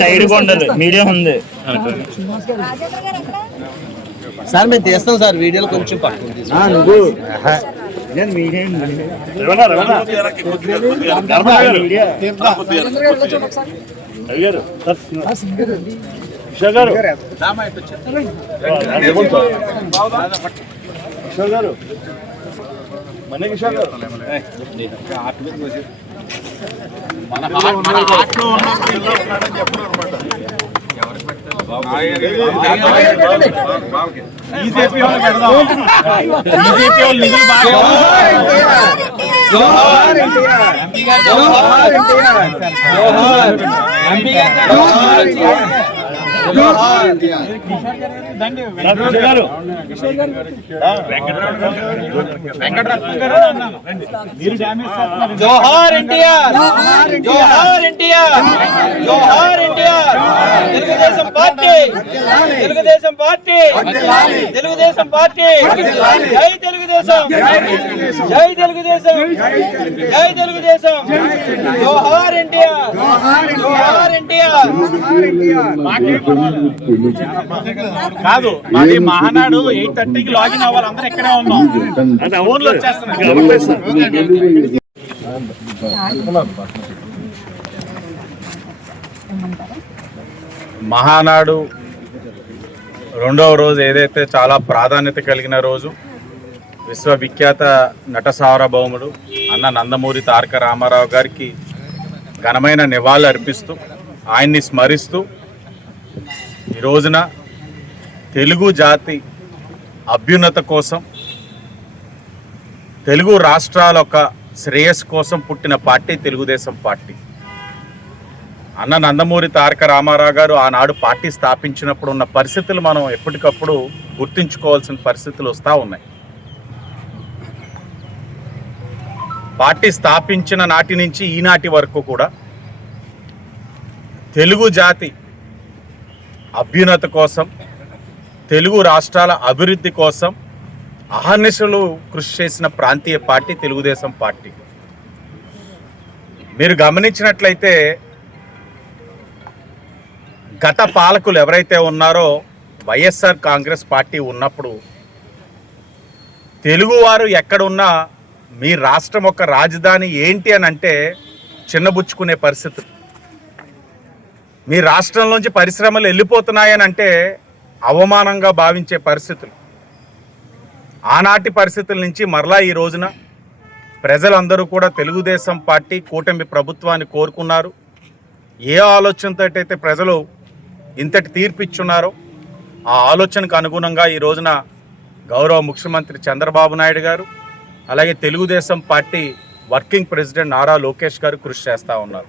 Side కొండలు medium ఉంది sir. మేము తీస్తాం సార్ వీడియోలు కొంచెం పట్టుకుంది జోహార్ ఎన్టీఆర్, జోహార్ ఎన్టీఆర్, జోహార్ NTR. Telugu Desam party, Telugu Desam party, Telugu Desam party. జై తెలుగుదేశం, జై తెలుగుదేశం, జై తెలుగుదేశం. జోహార్ ఎన్టీఆర్, జోహార్ ఎన్టీఆర్. కాదు మాది మహానాడు 8:30కి లాగిన్ అవ్వాలి. అందరూ ఎక్కడే ఉన్నాం. ఫోన్లు వచ్చేస్తున్నాయి. మహానాడు రెండవ రోజు ఏదైతే చాలా ప్రాధాన్యత కలిగిన రోజు, విశ్వవిఖ్యాత నట సార్వభౌముడు అన్న నందమూరి తారక రామారావు గారికి ఘనమైన నివాళులు అర్పిస్తూ ఆయన్ని స్మరిస్తూ ఈ రోజున తెలుగు జాతి అభ్యున్నత కోసం, తెలుగు రాష్ట్రాల యొక్క శ్రేయస్సు కోసం పుట్టిన పార్టీ తెలుగుదేశం పార్టీ. అన్న నందమూరి తారక రామారావు గారు ఆనాడు పార్టీ స్థాపించినప్పుడు ఉన్న పరిస్థితులు మనం ఎప్పటికప్పుడు గుర్తుంచుకోవాల్సిన పరిస్థితులు వస్తూ ఉన్నాయి. పార్టీ స్థాపించిన నాటి నుంచి ఈనాటి వరకు కూడా తెలుగు జాతి అభ్యున్నత కోసం, తెలుగు రాష్ట్రాల అభివృద్ధి కోసం అహర్నిశలు కృషి చేసిన ప్రాంతీయ పార్టీ తెలుగుదేశం పార్టీ. మీరు గమనించినట్లయితే గత పాలకులు ఎవరైతే ఉన్నారో వైఎస్ఆర్ కాంగ్రెస్ పార్టీ ఉన్నప్పుడు తెలుగువారు ఎక్కడున్నా మీ రాష్ట్రం యొక్క రాజధాని ఏంటి అని అంటే చిన్నబుచ్చుకునే పరిస్థితులు, మీ రాష్ట్రంలోంచి పరిశ్రమలు వెళ్ళిపోతున్నాయని అంటే అవమానంగా భావించే పరిస్థితులు. ఆనాటి పరిస్థితుల నుంచి మరలా ఈ రోజున ప్రజలందరూ కూడా తెలుగుదేశం పార్టీ కూటమి ప్రభుత్వాన్ని కోరుకున్నారు. ఏ ఆలోచనతో అయితే ప్రజలు ఇంతటి తీర్పు ఇచ్చున్నారో ఆ ఆలోచనకు అనుగుణంగా ఈ రోజున గౌరవ ముఖ్యమంత్రి చంద్రబాబు నాయుడు గారు, అలాగే Telugu Desam party working president Nara Lokesh గారు కృషి చేస్తూ ఉన్నారు.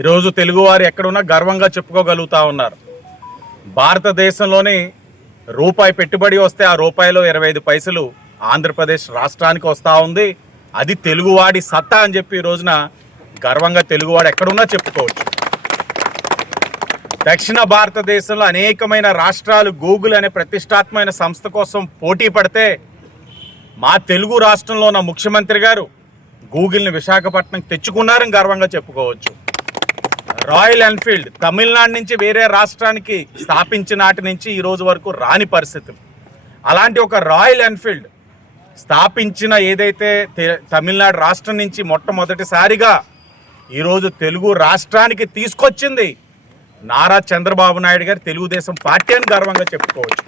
ఈరోజు తెలుగువారు ఎక్కడున్నా గర్వంగా చెప్పుకోగలుగుతూ ఉన్నారు. భారతదేశంలోని రూపాయి పెట్టుబడి వస్తే ఆ రూపాయిలో 25 పైసలు ఆంధ్రప్రదేశ్ రాష్ట్రానికి వస్తూ ఉంది. అది తెలుగువాడి సత్తా అని చెప్పి ఈ రోజున గర్వంగా తెలుగువాడు ఎక్కడున్నా చెప్పుకోవచ్చు. దక్షిణ భారతదేశంలో అనేకమైన రాష్ట్రాలు గూగుల్ అనే ప్రతిష్టాత్మకమైన సంస్థ కోసం పోటీ పడితే మా తెలుగు రాష్ట్రంలో ఉన్న ముఖ్యమంత్రి గారు గూగుల్ని విశాఖపట్నం తెచ్చుకున్నారని గర్వంగా చెప్పుకోవచ్చు. రాయల్ ఎన్ఫీల్డ్ తమిళనాడు నుంచి వేరే రాష్ట్రానికి స్థాపించిన నాటి నుంచి ఈ రోజు వరకు రాని పరిస్థితులు. అలాంటి ఒక రాయల్ ఎన్ఫీల్డ్ స్థాపించిన ఏదైతే తమిళనాడు రాష్ట్రం నుంచి మొట్టమొదటిసారిగా ఈరోజు తెలుగు రాష్ట్రానికి తీసుకొచ్చింది నారా చంద్రబాబు నాయుడు గారు తెలుగుదేశం పార్టీ అని గర్వంగా చెప్పుకోవచ్చు.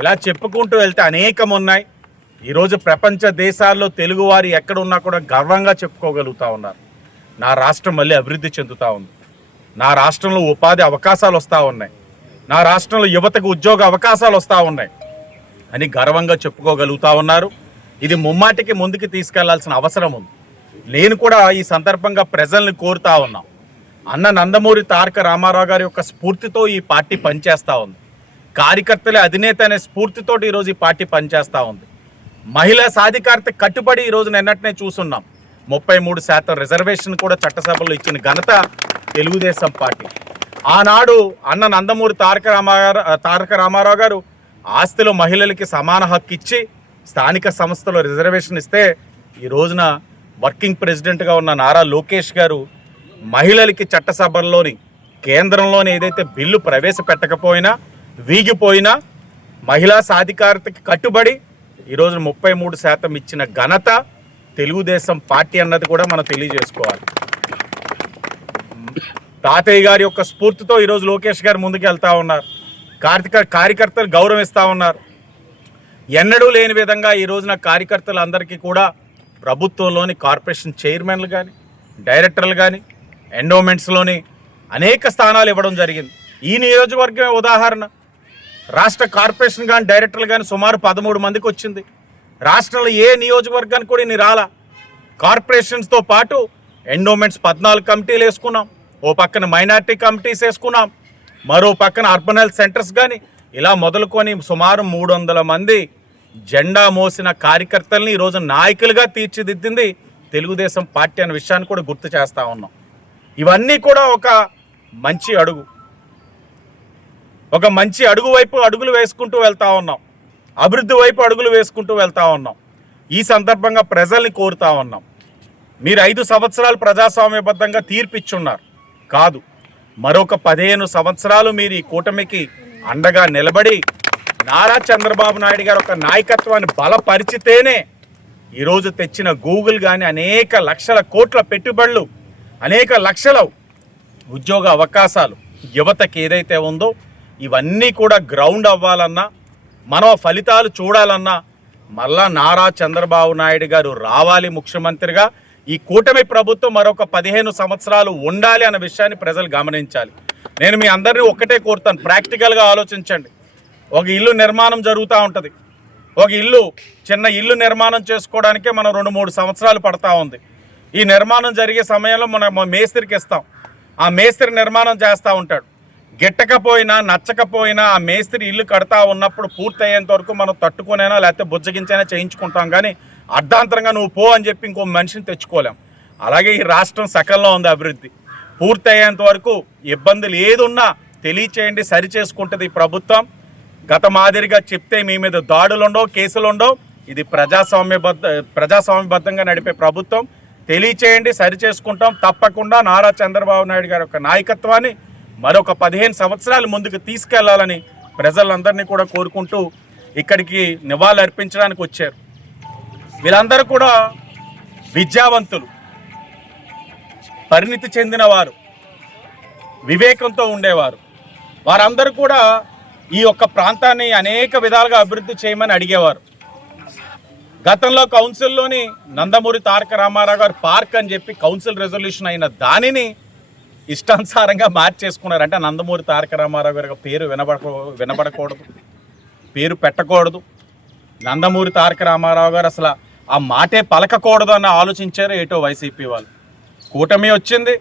ఇలా చెప్పుకుంటూ వెళ్తే అనేకం ఉన్నాయి. ఈరోజు ప్రపంచ దేశాల్లో తెలుగువారు ఎక్కడున్నా కూడా గర్వంగా చెప్పుకోగలుగుతూ ఉన్నారు. నా రాష్ట్రం మళ్ళీ అభివృద్ధి చెందుతూ ఉంది, నా రాష్ట్రంలో ఉపాధి అవకాశాలు వస్తూ ఉన్నాయి, నా రాష్ట్రంలో యువతకు ఉద్యోగ అవకాశాలు వస్తూ ఉన్నాయి అని గర్వంగా చెప్పుకోగలుగుతూ ఉన్నారు. ఇది ముమ్మాటికి ముందుకు తీసుకెళ్లాల్సిన అవసరం ఉంది. నేను కూడా ఈ సందర్భంగా ప్రజల్ని కోరుతా ఉన్నాం. అన్న నందమూరి తారక రామారావు గారి యొక్క స్ఫూర్తితో ఈ పార్టీ పనిచేస్తూ ఉంది. కార్యకర్తలే అధినేత అనే స్ఫూర్తితో ఈరోజు ఈ పార్టీ పనిచేస్తూ ఉంది. మహిళా సాధికారత కట్టుబడి ఈరోజు నిన్నటినే చూస్తున్నాం. 33% రిజర్వేషన్ కూడా చట్టసభలో ఇచ్చిన ఘనత తెలుగుదేశం పార్టీ. ఆనాడు అన్న నందమూరి తారక రామారావు గారు ఆస్తిలో మహిళలకి సమాన హక్కు ఇచ్చి స్థానిక సంస్థలో రిజర్వేషన్ ఇస్తే ఈ రోజున వర్కింగ్ ప్రెసిడెంట్గా ఉన్న నారా లోకేష్ గారు మహిళలకి చట్టసభల్లోని కేంద్రంలోని ఏదైతే బిల్లు ప్రవేశపెట్టకపోయినా వీగిపోయినా మహిళా సాధికారతకి కట్టుబడి ఈరోజు 33% ఇచ్చిన ఘనత తెలుగుదేశం పార్టీ అన్నది కూడా మనం తెలియజేసుకోవాలి. తాతయ్య గారి యొక్క స్ఫూర్తితో ఈరోజు లోకేష్ గారు ముందుకు వెళ్తూ ఉన్నారు. కార్యకర్తలు గౌరవిస్తూ ఉన్నారు. ఎన్నడూ లేని విధంగా ఈ రోజున కార్యకర్తలందరికీ కూడా ప్రభుత్వంలోని కార్పొరేషన్ చైర్మన్లు కానీ డైరెక్టర్లు కానీ ఎండోమెంట్స్లోని అనేక స్థానాలు ఇవ్వడం జరిగింది. ఈ నియోజకవర్గమే ఉదాహరణ. రాష్ట్ర కార్పొరేషన్ కానీ డైరెక్టర్లు కానీ సుమారు 13 మందికి వచ్చింది. రాష్ట్రంలో ఏ నియోజకవర్గానికి కూడా ఇన్ని రాలా. కార్పొరేషన్స్తో పాటు ఎండోమెంట్స్ 14 కమిటీలు వేసుకున్నాం, ఓ పక్కన మైనార్టీ కమిటీస్ వేసుకున్నాం, మరో పక్కన అర్బన్ హెల్త్ సెంటర్స్ కానీ ఇలా మొదలుకొని సుమారు 300 మంది జెండా మోసిన కార్యకర్తల్ని ఈరోజు నాయకులుగా తీర్చిదిద్దింది తెలుగుదేశం పార్టీ అనే విషయాన్ని కూడా గుర్తు చేస్తూ ఉన్నాం. ఇవన్నీ కూడా ఒక మంచి అడుగు వైపు అడుగులు వేసుకుంటూ వెళ్తూ ఉన్నాం. అభివృద్ధి వైపు అడుగులు వేసుకుంటూ వెళ్తూ ఉన్నాం. ఈ సందర్భంగా ప్రజల్ని కోరుతా ఉన్నాం, మీరు 5 సంవత్సరాలు ప్రజాస్వామ్యబద్ధంగా తీర్పిచ్చున్నారు కాదు, మరొక 15 సంవత్సరాలు మీరు ఈ కూటమికి అండగా నిలబడి నారా చంద్రబాబు నాయుడు గారు ఒక నాయకత్వాన్ని బలపరిచితేనే ఈరోజు తెచ్చిన గూగుల్ కానీ అనేక లక్షల కోట్ల పెట్టుబడులు, అనేక లక్షల ఉద్యోగ అవకాశాలు యువతకి ఏదైతే ఉందో ఇవన్నీ కూడా గ్రౌండ్ అవ్వాలన్నా, మనం ఫలితాలు చూడాలన్నా మళ్ళా నారా చంద్రబాబు నాయుడు గారు రావాలి ముఖ్యమంత్రిగా. ఈ కూటమి ప్రభుత్వం మరొక 15 సంవత్సరాలు ఉండాలి అన్న విషయాన్ని ప్రజలు గమనించాలి. నేను మీ అందరినీ ఒక్కటే కోరుతాను, ప్రాక్టికల్గా ఆలోచించండి. ఒక ఇల్లు నిర్మాణం జరుగుతూ ఉంటుంది. ఒక చిన్న ఇల్లు నిర్మాణం చేసుకోవడానికే మనం 2-3 సంవత్సరాలు పడతా ఉంది. ఈ నిర్మాణం జరిగే సమయంలో మనం మేస్త్రికి ఇస్తాం. ఆ మేస్త్రి నిర్మాణం చేస్తూ ఉంటాడు. గిట్టకపోయినా నచ్చకపోయినా ఆ మేస్త్రి ఇల్లు కడతా ఉన్నప్పుడు పూర్తయ్యేంత వరకు మనం తట్టుకునైనా లేకపోతే బుజ్జగించైనా చేయించుకుంటాం. కానీ అర్ధాంతరంగా నువ్వు పో అని చెప్పి ఇంకో మనిషిని తెచ్చుకోలేం. అలాగే ఈ రాష్ట్రం సకలంలో ఉంది అభివృద్ధి. పూర్తయ్యేంత వరకు ఇబ్బందులు ఏదున్నా తెలియచేయండి, సరి చేసుకుంటుంది ఈ ప్రభుత్వం. గత మాదిరిగా చెప్తే మీ మీద దాడులు ఉండవు, కేసులు ఉండవు. ఇది ప్రజాస్వామ్యబద్ధంగా నడిపే ప్రభుత్వం. తెలియచేయండి, సరి చేసుకుంటాం. తప్పకుండా నారా చంద్రబాబు నాయుడు గారి యొక్క నాయకత్వాన్ని మరొక 15 సంవత్సరాలు ముందుకు తీసుకెళ్లాలని ప్రజలందరినీ కూడా కోరుకుంటూ ఇక్కడికి నివాళులు అర్పించడానికి వచ్చారు. వీళ్ళందరూ కూడా విద్యావంతులు, పరిణితి చెందినవారు, వివేకంతో ఉండేవారు. వారందరూ కూడా ఈ యొక్క ప్రాంతాన్ని అనేక విధాలుగా అభివృద్ధి చేయమని అడిగేవారు. గతంలో కౌన్సిల్లోని నందమూరి తారక రామారావు గారు పార్క్ అని చెప్పి కౌన్సిల్ రెజల్యూషన్ అయిన దానిని ఇష్టానుసారంగా మార్చేసుకున్నారు. అంటే నందమూరి తారక రామారావు గారి పేరు వినబడకూడదు, పేరు పెట్టకూడదు. నందమూరి తారక రామారావు గారు అసలు ఆ మాటే పలకకూడదు అని ఆలోచించారు ఏటో వైసీపీ వాళ్ళు. కూటమి వచ్చింది.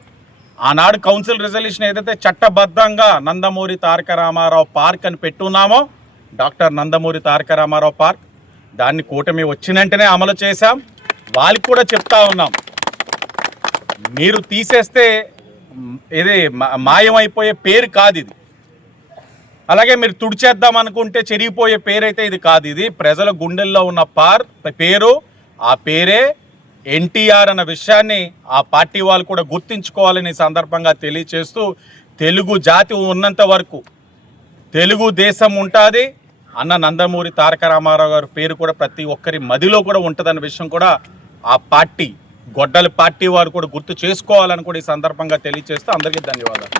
ఆనాడు కౌన్సిల్ రెజల్యూషన్ ఏదైతే చట్టబద్ధంగా నందమూరి తారక రామారావు పార్క్ అని పెట్టున్నామో, డాక్టర్ నందమూరి తారక రామారావు పార్క్, దాన్ని కూటమి వచ్చిన వెంటనే అమలు చేశాం. వాళ్ళకి కూడా చెప్తా ఉన్నాం, మీరు తీసేస్తే ఇది మాయమైపోయే పేరు కాదు ఇది. అలాగే మీరు తుడిచేద్దాం అనుకుంటే చెరిగిపోయే పేరైతే ఇది కాదు. ఇది ప్రజల గుండెల్లో ఉన్న పేరు. ఆ పేరే ఎన్టీఆర్ అన్న విషయాన్ని ఆ పార్టీ వాళ్ళు కూడా గుర్తించుకోవాలని సందర్భంగా తెలియచేస్తూ, తెలుగు జాతి ఉన్నంత వరకు తెలుగు దేశం ఉంటుంది అన్న నందమూరి తారక రామారావు గారి పేరు కూడా ప్రతి ఒక్కరి మదిలో కూడా ఉంటుందన్న విషయం కూడా ఆ పార్టీ గొడ్డలి పార్టీ వారు కూడా గుర్తు చేసుకోవాలని కూడా ఈ సందర్భంగా తెలియజేస్తూ అందరికీ ధన్యవాదాలు.